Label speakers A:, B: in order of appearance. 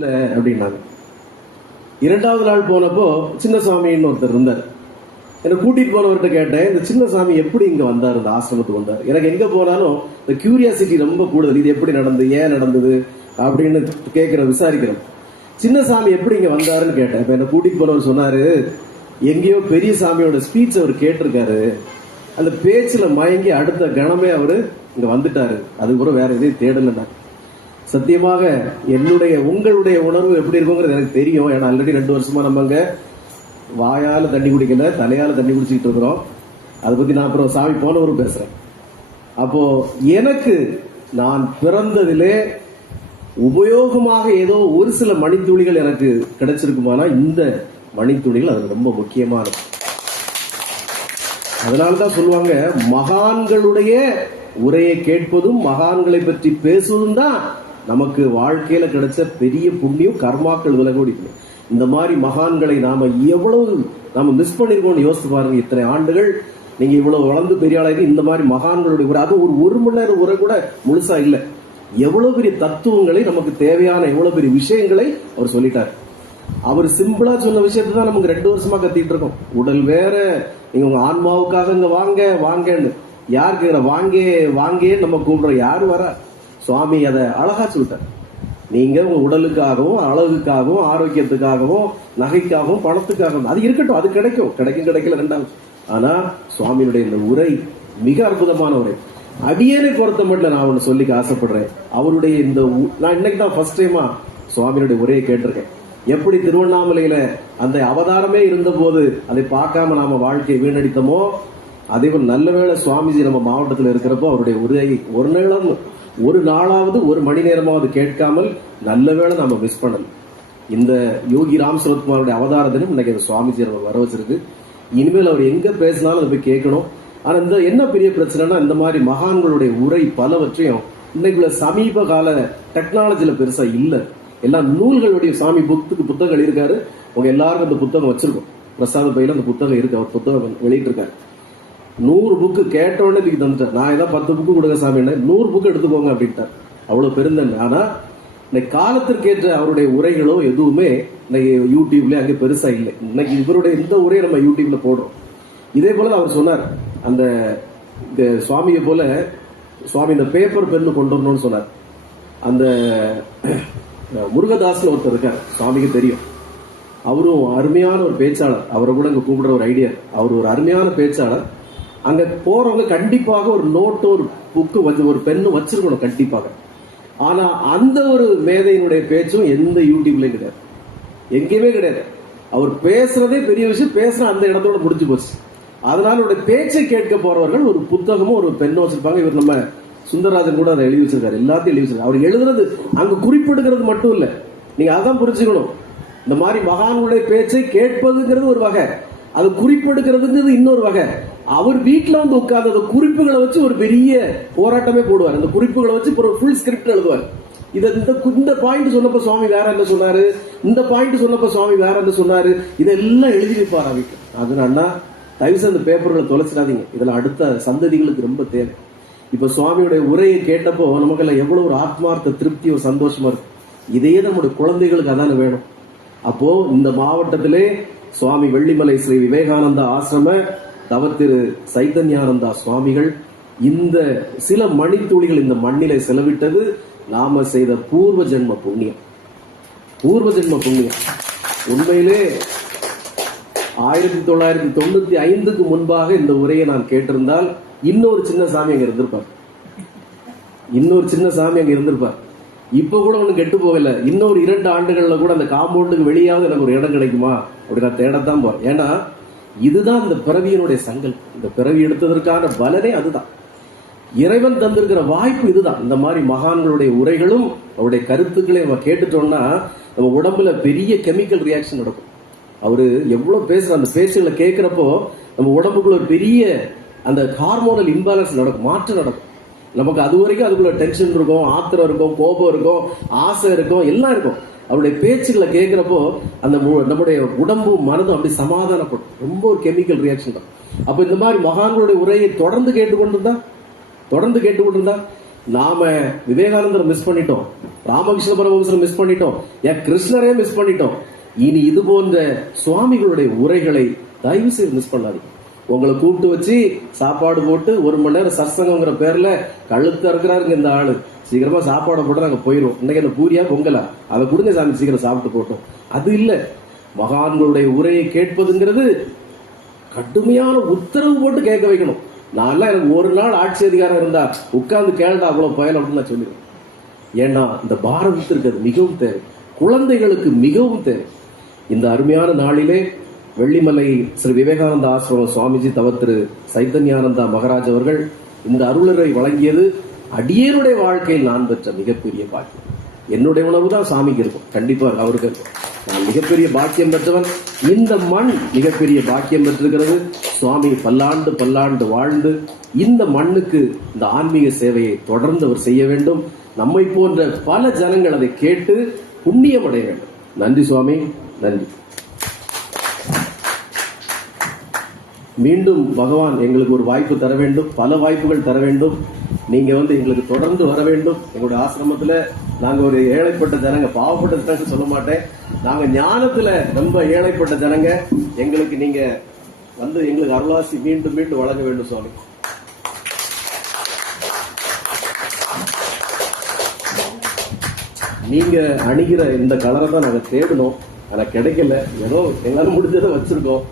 A: அப்படின்னாங்க. இரண்டாவது நாள் போனப்போ சின்ன சாமின்னு ஒருத்தர் இருந்தார். என்னை கூட்டிட்டு போனவர்கிட்ட கேட்டேன் இந்த சின்ன சாமி எப்படி இங்க வந்தார்? இந்த ஆசிரமத்துக்கு வந்தார்? எனக்கு எங்க போனாலும் இந்த கியூரியாசிட்டி ரொம்ப கூடுதல். இது எப்படி நடந்தது ஏன் நடந்தது அப்படின்னு கேட்கிற விசாரிக்கிறோம் சின்ன சாமி எப்படி இங்க வந்தாருன்னு கேட்டேன். இப்ப என்ன கூட்டிட்டு போனவர் சொன்னாரு எங்கேயோ பெரிய சாமியோட ஸ்பீச் அவர் கேட்டிருக்காரு. அந்த பேச்சுல மயங்கி அடுத்த கணமே அவரு இங்க வந்துட்டாரு. அதுக்கப்புறம் வேற எதையும் தேடலைன்னா சத்தியமாக என்னுடைய உங்களுடைய உணர்வு எப்படி இருக்குங்கிறது எனக்கு தெரியும். ஏன்னா ஆல்ரெடி ரெண்டு வருஷமா நம்ம அங்க வாயால தண்ணி குடிக்கல தலையால தண்ணி குடிச்சிட்டு இருக்கிறோம். அதை பத்தி நான் அப்புறம் சாமி போனவரும் பேசுறேன். அப்போ எனக்கு நான் பிறந்ததிலே உபயோகமாக ஏதோ ஒரு சில மணித்துளிகள் எனக்கு கிடைச்சிருக்குமானா இந்த மணித்துளிகள் அது ரொம்ப முக்கியமானது அதனாலதான் சொல்லுவாங்க மகான்களுடைய உரையை கேட்பதும் மகான்களை பற்றி பேசுவதும் தான் நமக்கு வாழ்க்கையில கிடைச்ச பெரிய புண்ணியம் கர்மாக்கள் விலகோடி இந்த மாதிரி மகான்களை நாம எவ்வளவு நாம மிஸ் பண்ணிருக்கோம்னு யோசித்து பாருங்க. இத்தனை ஆண்டுகள் நீங்க இவ்வளவு வளர்ந்து பெரிய ஆளாகி இந்த மாதிரி மகான்களுடைய உரை அது ஒரு ஒரு மணி நேரம் உரை கூட முழுசா இல்லை. எவ்வளவு பெரிய தத்துவங்களை நமக்கு தேவையான எவ்வளவு பெரிய விஷயங்களை அவர் சொல்லிட்டார். அவர் சிம்பிளா சொன்ன விஷயத்தை தான் நமக்கு ரெண்டு வருஷமா கத்திட்டு இருக்கோம். உடல் வேற நீங்க உங்க ஆன்மாவுக்காக இங்க வாங்க வாங்கன்னு. யார் வாங்கே வாங்கே நம்ம கூப்பிடுறோம். யாரு வர? சுவாமி அதை அழகா சொல்லிட்டார். நீங்க உங்க உடலுக்காகவும் அழகுக்காகவும் ஆரோக்கியத்துக்காகவும் நகைக்காகவும் பணத்துக்காகவும் அது இருக்கட்டும் அது கிடைக்கும். கிடைக்கும் கிடைக்கல ரெண்டாவது ஆனா சுவாமியினுடைய இந்த உரை மிக அற்புதமான உரை. அடியேனை பொறுத்த மட்டும் நான் ஒன்று சொல்லிக்க ஆசைப்படுறேன். அவருடைய இந்த உ- நான் இன்னைக்கு தான் ஃபர்ஸ்ட் டைமா சுவாமியினுடைய உரையை கேட்டிருக்கேன். எப்படி திருவண்ணாமலையில அந்த அவதாரமே இருந்தபோது அதை பார்க்காம நாம வாழ்க்கையை வீணடித்தோமோ அதே போல் நல்ல வேளை சுவாமிஜி நம்ம மாவட்டத்தில் இருக்கிறப்போ அவருடைய உரையை ஒரு நேரம் ஒரு நாளாவது ஒரு மணி நேரமாவது கேட்காமல் நல்ல வேளை நாம மிஸ் பண்ணல இந்த யோகி ராம் சரத்குமாருடைய அவதார தினம் இன்னைக்கு அந்த சுவாமிஜி நம்ம வர வச்சிருக்கு. இனிமேல் அவர் எங்க பேசினாலும் அதை போய் கேட்கணும். ஆனா இந்த என்ன பெரிய பிரச்சனைனா இந்த மாதிரி மகான்களுடைய உரை பலவற்றையும் இன்னைக்குள்ள சமீப கால டெக்னாலஜியில பெருசா இல்ல. எல்லாம் நூல்களுடைய சாமி புத்துக்கு புத்தகங்கள் இருக்காரு. உங்க எல்லாருக்கும் அந்த புத்தகம் வச்சிருக்கோம். பிரசாத பையில அந்த புத்தகம் இருக்கு. அவர் புத்தகம் வெளியிட்டிருக்காரு. நூறு புக்கு கேட்டோன்னே உடனே தூக்கி தந்துட்டார். நான் ஏதாவது பத்து புக்கு கொடுங்க சாமி நூறு புக்கு எடுத்துக்கோங்க அப்படின்ட்டார். அவ்வளவு பெருந்தன்மை. ஆனா இன்னைக்கு காலத்திற்கேற்ற அவருடைய உரைகளோ எதுவுமே இன்னைக்கு யூடியூப்ல அங்கே பெருசா இல்லை. இன்னைக்கு இவருடைய இந்த உரையை நம்ம யூடியூப்ல போடுறோம். இதே போல அவர் சொன்னார். அந்த சுவாமியை போல சுவாமி இந்த பேப்பர் பென்னு கொண்டு வரணும்னு சொன்னார். அந்த முருகதாஸ்ல ஒருத்தர் இருக்கார். சுவாமிக்கு தெரியும். அவரும் அருமையான ஒரு பேச்சாளர். அவரை கூட இங்க கூப்பிடுற ஒரு ஐடியா அவர் ஒரு அருமையான பேச்சாளர். அங்க போறவங்க கண்டிப்பாக ஒரு நோட்டு ஒரு புக்கு வச்சு ஒரு பெண்ணு வச்சிருக்கணும் கண்டிப்பாக. ஆனா அந்த ஒரு மேதையினுடைய பேச்சும் எந்த யூடியூப்லயும் கிடையாது. எங்கேயுமே கிடையாது. அவர் பேசுறதே பெரிய விஷயம் பேசுற அந்த இடத்தோட முடிஞ்சு போச்சு. அதனால அவருடைய பேச்சை கேட்க போறவர்கள் ஒரு புத்தகமும் ஒரு பெண்ணும் வச்சிருப்பாங்க. இவர் நம்ம சுந்தரராஜன் கூட அதை எழுதி வச்சிருக்காரு. எல்லாத்தையும் எழுதி வச்சிருக்காரு. அவர் எழுதுறது அங்க குறிப்பிடுகிறது மட்டும் இல்ல. நீங்க அதான் புரிஞ்சுக்கணும். இந்த மாதிரி மகான்களுடைய பேச்சை கேட்பதுங்கிறது ஒரு வகை. அது குறிப்பெடுக்கிறதுங்கிறது இன்னொரு வகை. அவர் வீட்டில் வந்து உட்கார்ந்து அந்த குறிப்புகளை வச்சு ஒரு பெரிய போராட்டமே போடுவார். அந்த குறிப்புகளை வச்சு ஒரு ஃபுல் ஸ்கிரிப்ட் எழுதுவார். இதை இந்த இந்த பாயிண்ட் சொன்னப்ப சுவாமி வேற என்ன சொன்னாரு? இந்த பாயிண்ட் சொன்னப்ப சுவாமி வேற என்ன சொன்னாரு? இதெல்லாம் எழுதி வைப்பார் அவைக்கு அதனால தயவுசெய்து அந்த பேப்பர்களை தொலைச்சிடாதீங்க. இதில் அடுத்த சந்ததிகளுக்கு ரொம்ப தேவை. இப்போ சுவாமியுடைய உரையை கேட்டப்போ நமக்கெல்லாம் எவ்வளோ ஒரு ஆத்மார்த்த திருப்தி சந்தோஷமா இருக்கும் இதையே நம்முடைய குழந்தைகளுக்கு அதான வேணும். அப்போ இந்த மாவட்டத்திலே சுவாமி வெள்ளிமலை ஸ்ரீ விவேகானந்தா ஆசிரம தவத்திரு சைதன்யானந்தா சுவாமிகள் இந்த சில மணித்துளிகள் இந்த மண்ணிலே செலவிட்டது நாம செய்த பூர்வ ஜென்ம புண்ணியம். பூர்வ ஜென்ம புண்ணியம். உண்மையிலே ஆயிரத்தி தொள்ளாயிரத்தி தொண்ணூத்தி ஐந்துக்கு முன்பாக இந்த உரையை நான் கேட்டிருந்தால் இன்னொரு சின்ன சாமி அங்க இருந்திருப்பார். இன்னொரு சின்ன சாமி அங்க இருந்திருப்பார். இப்ப கூட ஒண்ணு கெட்டு போகல. இன்னொரு இரண்டு ஆண்டுகள்ல கூட அந்த காம்பவுண்டுக்கு வெளியாவது எனக்கு ஒரு இடம் கிடைக்குமா? அப்படி நான் தேடத்தான் போறேன். ஏன்னா இதுதான் இந்த பிறவியினுடைய சங்கல் இந்த பிறவி எடுத்ததற்கான பலனே அதுதான். இறைவன் தந்திருக்கிற வாய்ப்பு இதுதான். இந்த மாதிரி மகான்களுடைய உரைகளும் அவருடைய கருத்துக்களை நம்ம கேட்டுட்டோம்னா நம்ம உடம்புல பெரிய கெமிக்கல் ரியாக்ஷன் நடக்கும். அவரு எவ்வளவு பேசுற அந்த பேச்சுகளை கேட்கிறப்போ நம்ம உடம்புக்குள்ள ஒரு பெரிய அந்த ஹார்மோனல் இம்பாலன்ஸ் நடக்கும் மாற்றம் நடக்கும். நமக்கு அது வரைக்கும் அதுக்குள்ள டென்ஷன் இருக்கும் ஆத்திரம் இருக்கும் கோபம் இருக்கும் ஆசை இருக்கும் எல்லாம் இருக்கும். அவருடைய பேச்சுகளை கேட்கிறப்போ அந்த மு- நம்முடைய உடம்பும் மனதும் அப்படி சமாதானப்படும். ரொம்ப ஒரு கெமிக்கல் ரியாக்ஷன் தான். அப்போ இந்த மாதிரி மகான்களுடைய உரையை தொடர்ந்து கேட்டுக்கொண்டிருந்தா? தொடர்ந்து கேட்டுக்கொண்டிருந்தா? நாம விவேகானந்தரை மிஸ் பண்ணிட்டோம். ராமகிருஷ்ண பரமஹம்சரை மிஸ் பண்ணிட்டோம். ஏன் கிருஷ்ணரே மிஸ் பண்ணிட்டோம். இனி இது போன்ற சுவாமிகளுடைய உரைகளை தயவு செய்து மிஸ் பண்ணாதீங்க. உங்களை கூப்பிட்டு வச்சு சாப்பாடு போட்டு ஒரு மணி நேரம் சத்சங்கிற பேர்ல கழுத்து இருக்கிறாருங்க இந்த ஆளு. சீக்கிரமா சாப்பாடு போட்டு நாங்க போயிடும் இன்னைக்கு அந்த பூரியா பொங்கலா? அதை கொடுங்க சாமி சீக்கிரம் சாப்பிட்டு போட்டோம். அது இல்ல. மகான்களுடைய உரையை கேட்பதுங்கிறது கடுமையான உத்தரவு போட்டு கேட்க வைக்கணும். நான் எனக்கு ஒரு நாள் ஆட்சி அதிகாரம் இருந்தா உட்கார்ந்து கேளுடா அவ்வளவு பயன் அப்படின்னு நான் சொல்லுவேன் ஏன்னா இந்த பாரதத்திற்கு அது மிகவும் தேவை. குழந்தைகளுக்கு மிகவும் தேவை. இந்த அருமையான நாளிலே வெள்ளிமலை ஸ்ரீ விவேகானந்த ஆசிரம சுவாமிஜி தவ திரு சைத்தன்யானந்தா மகராஜ் அவர்கள் இந்த அருளரை வழங்கியது அடியேனுடைய வாழ்க்கையில் நான் பெற்ற மிகப்பெரிய பாக்கியம். என்னுடைய உணவு தான் சாமிக்கு இருக்கும். கண்டிப்பா அவருக்கு இருக்கும். நான் மிகப்பெரிய பாக்கியம் பெற்றவன். இந்த மண் மிகப்பெரிய பாக்கியம் பெற்றிருக்கிறது. சுவாமி பல்லாண்டு பல்லாண்டு வாழ்ந்து இந்த மண்ணுக்கு இந்த ஆன்மீக சேவையை தொடர்ந்து அவர் செய்ய வேண்டும். நம்மை போன்ற பல ஜனங்கள் அதை கேட்டு புண்ணியம் அடைய வேண்டும். நன்றி சுவாமி. நன்றி. மீண்டும் பகவான் எங்களுக்கு ஒரு வாய்ப்பு தர வேண்டும் பல வாய்ப்புகள் தர வேண்டும். நீங்க வந்து எங்களுக்கு தொடர்ந்து வர வேண்டும். எங்களுடைய ஆசிரமத்துல நாங்க ஒரு ஏழைப்பட்ட ஜனங்க பாவப்பட்ட ஜனங்க சொல்ல மாட்டேன். நாங்க ஞானத்துல ரொம்ப ஏழைப்பட்ட ஜனங்க. எங்களுக்கு நீங்க வந்து எங்களுக்கு அருளாசி மீண்டும் மீண்டும் வழங்க வேண்டும் சுவாமி. நீங்க அணிகிற இந்த கலரை தான் நாங்க தேடினோம் ஆனா கிடைக்கல. ஏதோ எல்லாரும் முடிஞ்சதை வச்சிருக்கோம்.